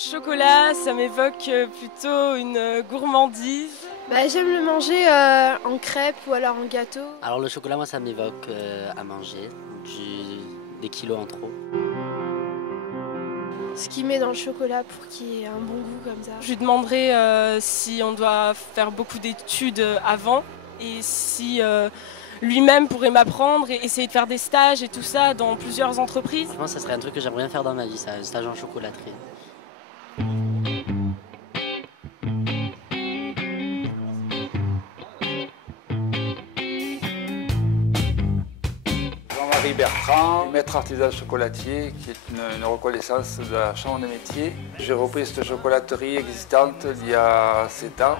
chocolat, ça m'évoque plutôt une gourmandise. J'aime le manger en crêpe ou alors en gâteau. Alors le chocolat, moi, ça m'évoque à manger, des kilos en trop. Ce qu'il met dans le chocolat pour qu'il ait un bon goût comme ça. Je lui demanderai si on doit faire beaucoup d'études avant et si lui-même pourrait m'apprendre et essayer de faire des stages et tout ça dans plusieurs entreprises. Franchement, ça serait un truc que j'aimerais bien faire dans ma vie, ça, un stage en chocolaterie. Jean-Marie Bertrand, maître artisan chocolatier, qui est une reconnaissance de la Chambre des métiers. J'ai repris cette chocolaterie existante il y a 7 ans.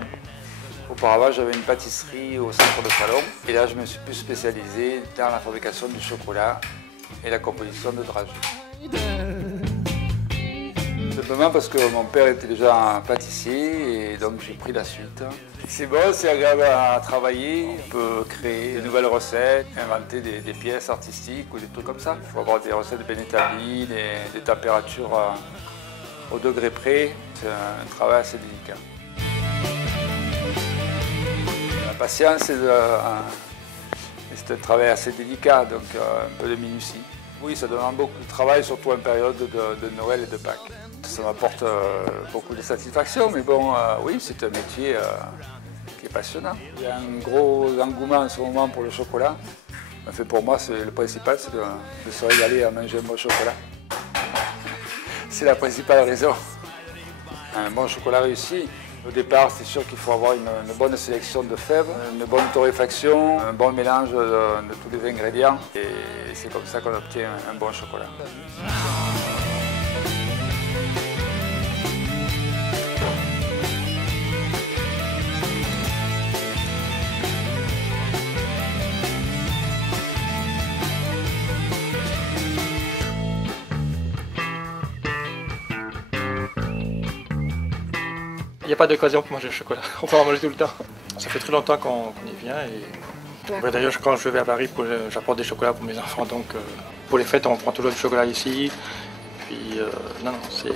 Auparavant, j'avais une pâtisserie au centre de Salon. Et là, je me suis plus spécialisé dans la fabrication du chocolat et la composition de dragées. Simplement parce que mon père était déjà un pâtissier et donc j'ai pris la suite. C'est bon, c'est agréable à travailler. On peut créer de nouvelles recettes, inventer des pièces artistiques ou des trucs comme ça. Il faut avoir des recettes bien établies, des températures au degré près. C'est un travail assez délicat. La patience, c'est un travail assez délicat, donc un peu de minutie. Oui, ça demande beaucoup de travail, surtout en période de Noël et de Pâques. Ça m'apporte beaucoup de satisfaction, mais bon, oui, c'est un métier qui est passionnant. Il y a un gros engouement en ce moment pour le chocolat. Enfin, pour moi, le principal, c'est de se régaler à manger un bon chocolat. C'est la principale raison. Un bon chocolat réussi. Au départ, c'est sûr qu'il faut avoir une bonne sélection de fèves, une bonne torréfaction, un bon mélange de tous les ingrédients. Et c'est comme ça qu'on obtient un bon chocolat. Il n'y a pas d'occasion pour manger le chocolat, on peut en manger tout le temps. Ça fait très longtemps qu'on y vient et d'ailleurs quand je vais à Paris, j'apporte des chocolats pour mes enfants, donc pour les fêtes on prend toujours du chocolat ici. Puis non, c'est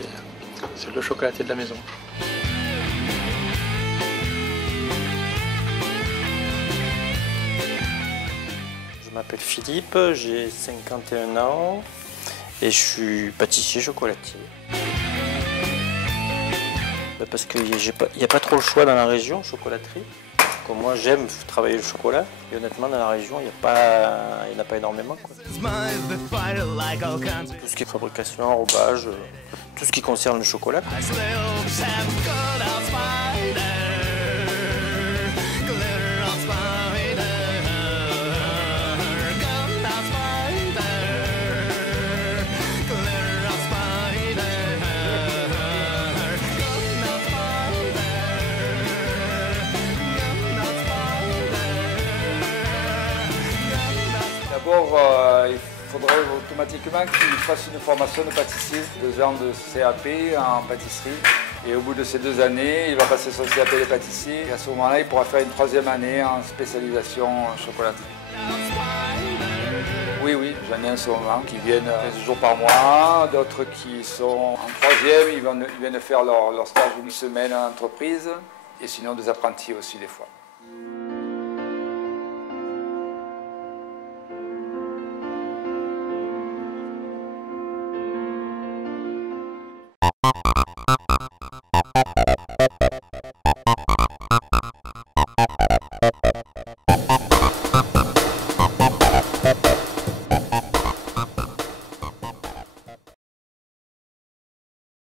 le chocolatier de la maison. Je m'appelle Philippe, j'ai 51 ans et je suis pâtissier chocolatier. Parce qu'il n'y a pas trop le choix dans la région, chocolaterie. Comme moi, j'aime travailler le chocolat. Et honnêtement, dans la région, il n'y en a pas énormément, quoi. Tout ce qui est fabrication, enrobage, tout ce qui concerne le chocolat. D'abord, il faudrait automatiquement qu'il fasse une formation de pâtissier, 2 ans de CAP en pâtisserie. Et au bout de ces 2 années, il va passer son CAP de pâtissier. Et à ce moment-là, il pourra faire une 3e année en spécialisation en chocolaterie. Oui, j'en ai en ce moment qui viennent 15 jours par mois, d'autres qui sont en 3e, ils viennent faire leur stage d'une semaine en entreprise, et sinon des apprentis aussi des fois.